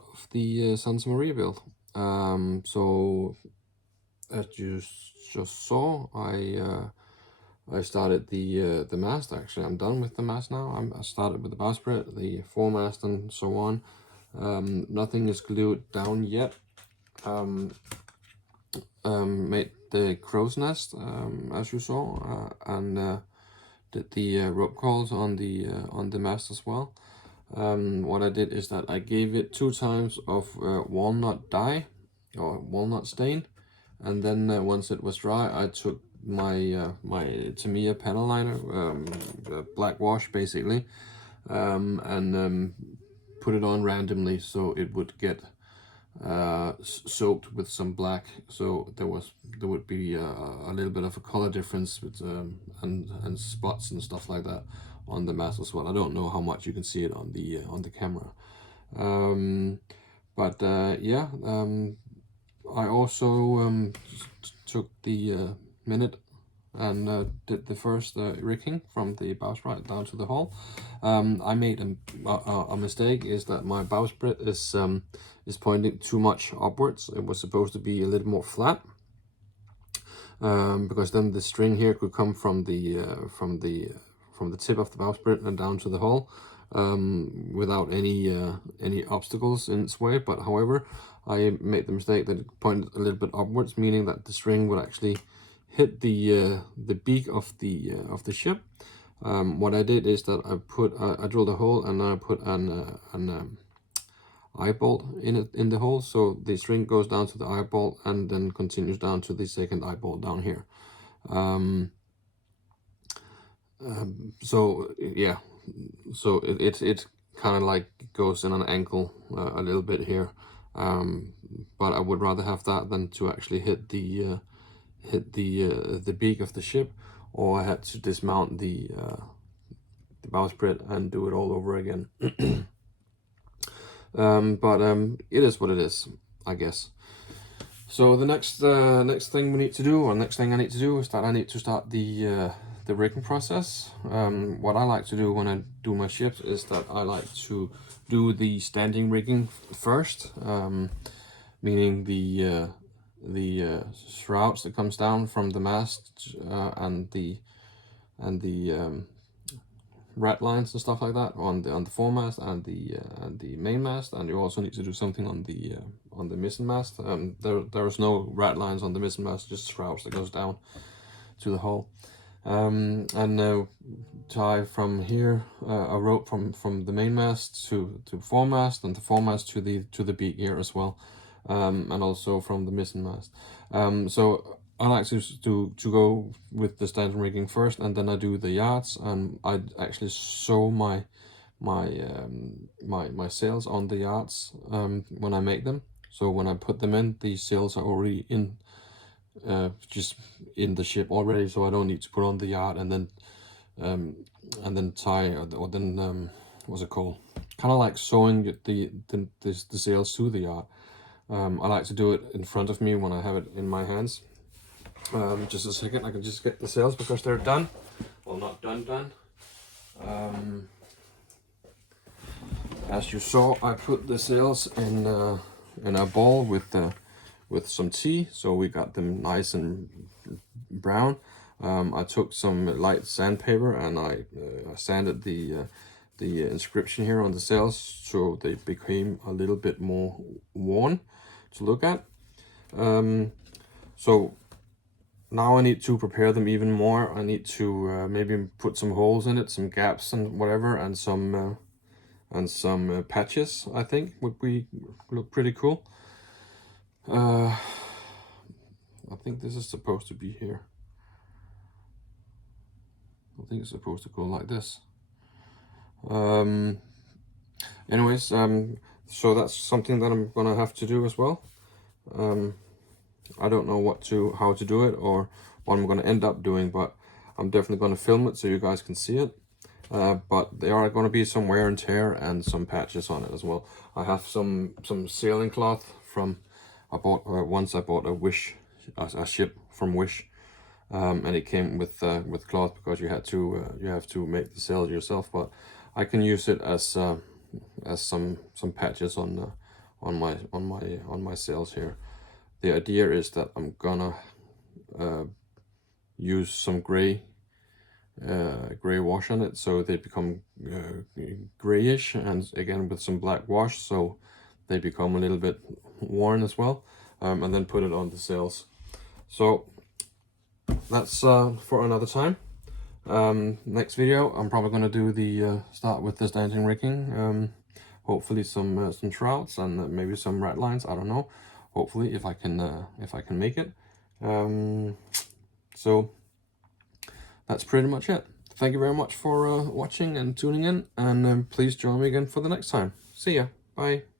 part of the Santa Maria build. So as you just saw, I started the mast. Actually, I'm done with the mast now. I started with the bowsprit, the foremast, and so on. Nothing is glued down yet. Made the crow's nest, as you saw, and did the rope calls on the mast as well. What I did is that I gave it 2 times of walnut dye or walnut stain, and then once it was dry, I took my my Tamiya panel liner, black wash basically, and put it on randomly so it would get soaked with some black, so there would be a little bit of a color difference with and spots and stuff like that on the mast as well. I don't know how much you can see it on the camera, but yeah, I also took the minute and did the first rigging from the bowsprit down to the hull. I made a mistake, is that my bowsprit is pointing too much upwards. It was supposed to be a little more flat, because then the string here could come from the tip of the bowsprit and down to the hull, without any obstacles in its way. But however, I made the mistake that it pointed a little bit upwards, meaning that the string would actually hit the beak of the ship. What I did is that I drilled a hole, and then I put an eye bolt in the hole, so the string goes down to the eye bolt and then continues down to the second eye bolt down here. So yeah, so it kind of like goes in an angle a little bit here, but I would rather have that than to actually hit the beak of the ship, or I had to dismount the bowsprit and do it all over again. But it is what it is, I guess. So the next thing we need to do, or next thing I need to do, is that I need to start the rigging process. What I like to do when I do my ships is that I like to do the standing rigging first, meaning the shrouds that comes down from the mast, and the rat lines and stuff like that on the foremast and the main mast. And you also need to do something on the mizzen mast. There is no rat lines on the mizzen mast, just shrouds that goes down to the hull. And tie from here a rope from the main mast to foremast, and the foremast to the beak here as well, and also from the mizzen mast. So I like to go with the standing rigging first, and then I do the yards, and I actually sew my sails on the yards when I make them. So when I put them in, the sails are already in, just in the ship already, so I don't need to put on the yard and then tie, or then what's it called? Kind of like sewing the sails to the yard. I like to do it in front of me when I have it in my hands. Just a second, I can just get the sails because they're done. Well, not done. As you saw, I put the sails in a bowl with some tea, so we got them nice and brown. I took some light sandpaper and I sanded the inscription here on the sails, so they became a little bit more worn to look at. So now I need to prepare them even more. I need to maybe put some holes in it, some gaps and whatever, and some patches, I think would look pretty cool. I think this is supposed to be here. I think it's supposed to go like this. Anyways, so that's something that I'm gonna have to do as well. I don't know how to do it or what I'm gonna end up doing, but I'm definitely gonna film it so you guys can see it. But there are gonna be some wear and tear and some patches on it as well. I have some sailing cloth from I bought a ship from Wish, and it came with cloth because you have to make the sail yourself. But I can use it as some patches on on my sails here. The idea is that I'm gonna use some gray wash on it, so they become grayish, and again with some black wash, so they become a little bit worn as well, and then put it on the sails. So that's for another time. Next video I'm probably going to do the start with this dancing rigging, hopefully some trouts and maybe some rat lines, I don't know, hopefully if I can make it. So that's pretty much it. Thank you very much for watching and tuning in, and please join me again for the next time. See ya. Bye.